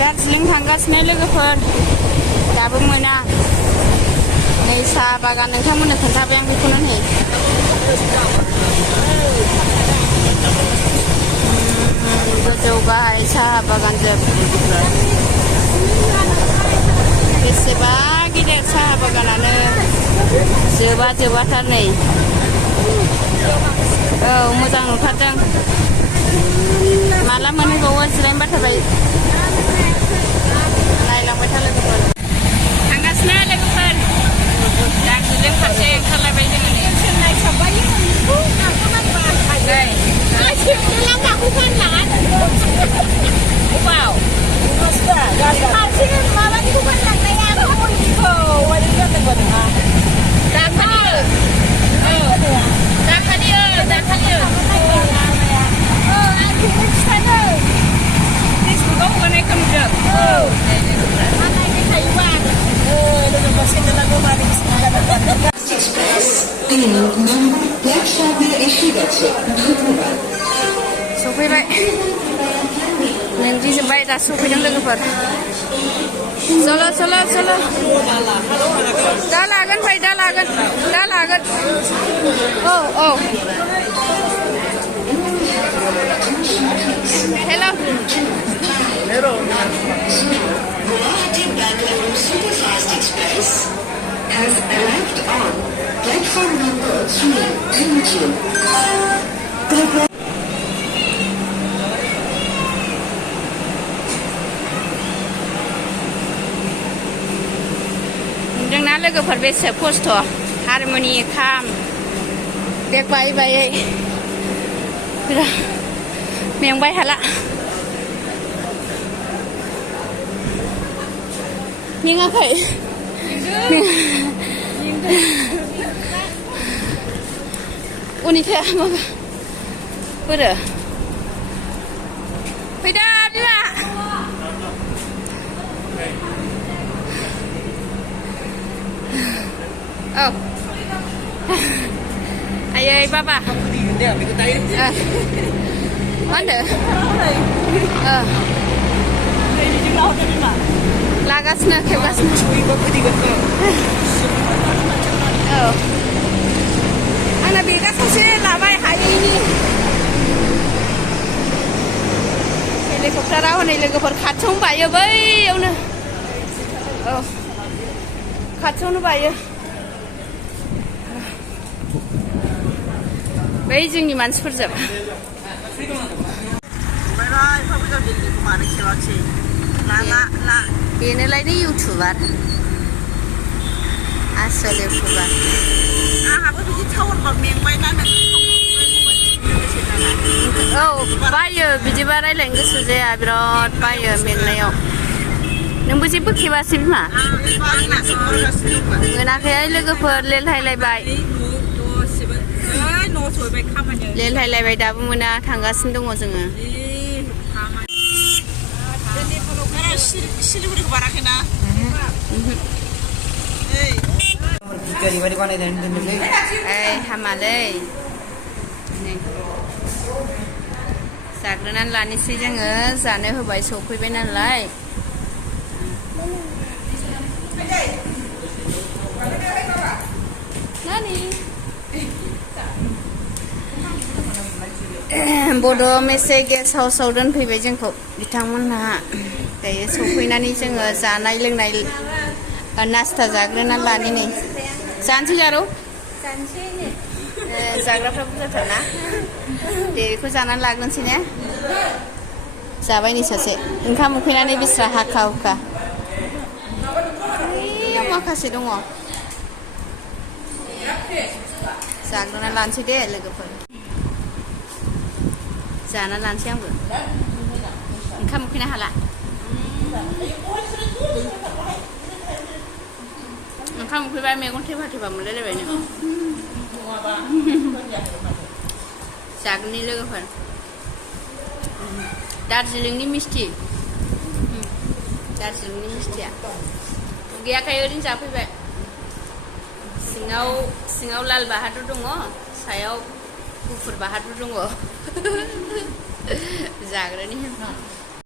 दार्जिलिं थांगासिनो लोगोफोर दाबो मोना नै साहा बागान नोंथांमोननो खोन्थाबाय आं बेखौनो नै गोजौ गाहाय साहा बागान जोब बेसेबा गिदिर साहा बागानानो जोबाथार नै औ मोजां नुथारदों माला मोनहैबावो जिरायबाय थाबाय नायलांबाय था लोगोफोर थांगासिनो लोगोफोर दार्जिलिं फारसे ओंखारलायबाय जोङो नै सफैबाय नोंदिजोब्बाय दा सफैदों लोगोफोर चलो दा लागोन भाई दा लागोन औ hello has arrived on platform number 3 engine. जोंना लोगोफोर बेसे खस्थ' हारमनि खाम बेग बायै मेंबाय हाला मेङाखै उनिखाया माबा बोरो फैदा बिमा औ आयै बाबा मा होनदों लागासिनो खेबगासिनो औ आंना बेगा ससे लाबाय हायैनि हेलिकप्टारा हनै लोगोफोर खाथियावनो बायो बैयावनो औ खाथियावनो बायो बै जोंनि मानसिफोरजों बेनोलायनो इउटुबार आसल इउटुबार आंहाबो बिदि टाउनबा मेंबायना औ बायो बिदिबा रायलायनो गोसो जाया बिराद बायो मेंनायाव नोंबो जेबो खेबासै बिमा मोनाखैहाय लोगोफोर लेलहायलायबाय लेलहायलायबाय दाबो मोना थांगासिनो दङ जोङो सिलिगुरिखौ बाराखैना ओइ हामालै जाग्रोनानै लानोसै जोङो जानो होबाय सफैबाय नालाय बड' मेसे गेस्ट हाउसाव दोनफैबाय जोंखौ बिथांमोनहा दायो सफैनानै जोङो जानाय लोंनाय नास्ता जाग्रोनानै लानि नै जानोसै जारौ जाग्राफ्रा बुरजाथारना दे बेखौ जानानै लाग्रोनोसै ने जाबाय नै सासे ओंखाम उखैनानै बिस्रा हाखा हुखा माखासे दङ जाग्रोनानै लानोसै दे लोगोफोर जाना लानोसै आंबो ओंखाम उखैनो हाला ओंखाम उखैबा मेगन थेफा थेफा मोनलायलायबायनो जागोननि लोगोफोर दार्जिलिंनि मिस्टि दार्जिलिंनि मिस्टिया गैयाखाय ओरैनो जाफैबाय सिङाव लाल बाहादुर दङ सायाव गुफुर बाहादुर दङ जाग्रानि